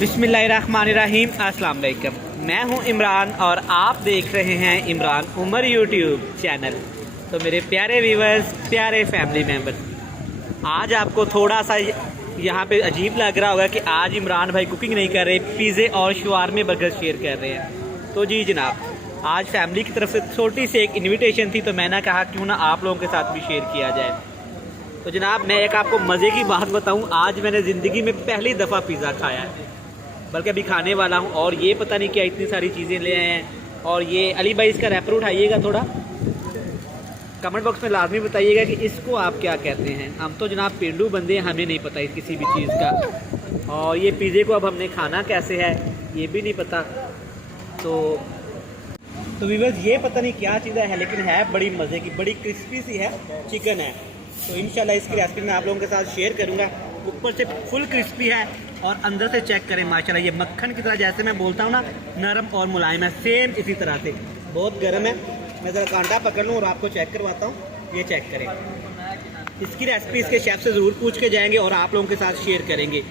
बिस्मिल्लाहिर्रहमानिर्रहीम। अस्सलाम वालेकुम। मैं हूं इमरान और आप देख रहे हैं इमरान उमर यूट्यूब चैनल। तो मेरे प्यारे व्यूवर्स, प्यारे फैमिली मेम्बर, आज आपको थोड़ा सा यहाँ पे अजीब लग रहा होगा कि आज इमरान भाई कुकिंग नहीं कर रहे, पिज़्ज़े और शवारमे बर्गर शेयर कर रहे हैं। तो जी जनाब, आज फैमिली की तरफ से छोटी सी एक इन्विटेशन थी, तो मैंने कहा क्यों ना आप लोगों के साथ भी शेयर किया जाए। तो जनाब, मैं एक आपको मज़े की बात बताऊं, आज मैंने ज़िंदगी में पहली दफ़ा पिज़्ज़ा खाया है, बल्कि अभी खाने वाला हूं। और ये पता नहीं क्या इतनी सारी चीज़ें ले आए हैं। और ये अली भाई, इसका रैपर उठाइएगा थोड़ा, कमेंट बॉक्स में लाजमी बताइएगा कि इसको आप क्या कहते हैं। हम तो जनाब पेंडू बंदे हैं, हमें नहीं पता किसी भी चीज़ का। और ये पिज़्ज़े को अब हमने खाना कैसे है ये भी नहीं पता। तो व्यूअर्स, ये पता नहीं क्या चीज़ है, लेकिन है बड़ी मज़े की, बड़ी क्रिस्पी सी है, चिकन है। तो इंशाल्लाह इसकी रेसिपी मैं आप लोगों के साथ शेयर करूँगा। ऊपर से फुल क्रिस्पी है और अंदर से चेक करें माशाल्लाह, ये मक्खन की तरह, जैसे मैं बोलता हूँ ना, नरम और मुलायम है, सेम इसी तरह से। बहुत गर्म है। मैं ज़रा कांटा पकड़ लूँ और आपको चेक करवाता हूँ। ये चेक करें। इसकी रेसिपी इसके शेफ़ से ज़रूर पूछ के जाएंगे और आप लोगों के साथ शेयर करेंगे।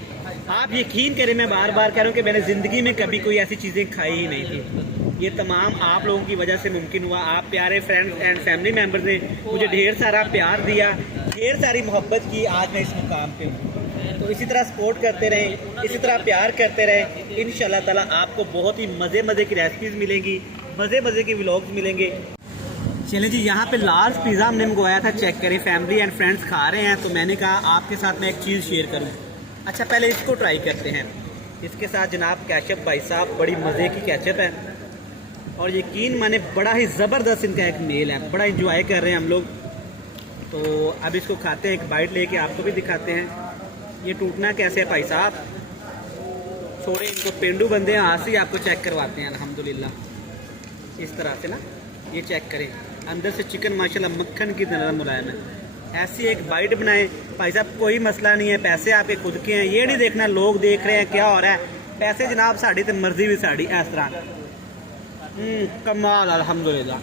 आप यकीन करें, मैं बार बार कह रहा हूँ कि मैंने ज़िंदगी में कभी कोई ऐसी चीज़ें खाई ही नहीं थी। ये तमाम आप लोगों की वजह से मुमकिन हुआ। आप प्यारे फ्रेंड्स एंड फैमिली मेम्बर्स ने मुझे ढेर सारा प्यार दिया, ढेर सारी मोहब्बत की, आज मैं इस मुकाम पे हूँ। तो इसी तरह सपोर्ट करते रहें, इसी तरह प्यार करते रहें। इंशाल्लाह ताला आपको बहुत ही मज़े की रेसिपीज़ मिलेंगी, मज़े के व्लॉग्स मिलेंगे। चलिए जी, यहाँ पे लार्ज पिज़्ज़ा हमने मंगवाया था, चेक करें। फैमिली एंड फ्रेंड्स खा रहे हैं, तो मैंने कहा आपके साथ मैं एक चीज़ शेयर करूँ। अच्छा, पहले इसको ट्राई करते हैं। इसके साथ जनाब केचप, भाई साहब बड़ी मज़े की केचप है और यकीन माने बड़ा ही ज़बरदस्त इनका एक मेल है, बड़ा इंजॉय कर रहे हैं हम लोग। तो अब इसको खाते हैं, एक बाइट लेके आपको भी दिखाते हैं। ये टूटना कैसे है भाई साहब, छोड़े इनको, पेंडू बंदे हैं, आज से ही आपको चेक करवाते हैं अल्हम्दुलिल्लाह। इस तरह से ना, ये चेक करें, अंदर से चिकन माशाल्लाह मक्खन की तरह मुलायम है। ऐसी एक बाइट बनाएं भाई साहब, कोई मसला नहीं है। पैसे आपके खुद के हैं, ये नहीं देखना लोग देख रहे हैं क्या हो रहा है। पैसे जनाब साड़ी तो मर्जी भी साड़ी, इस तरह कमाल अल्हम्दुलिल्लाह।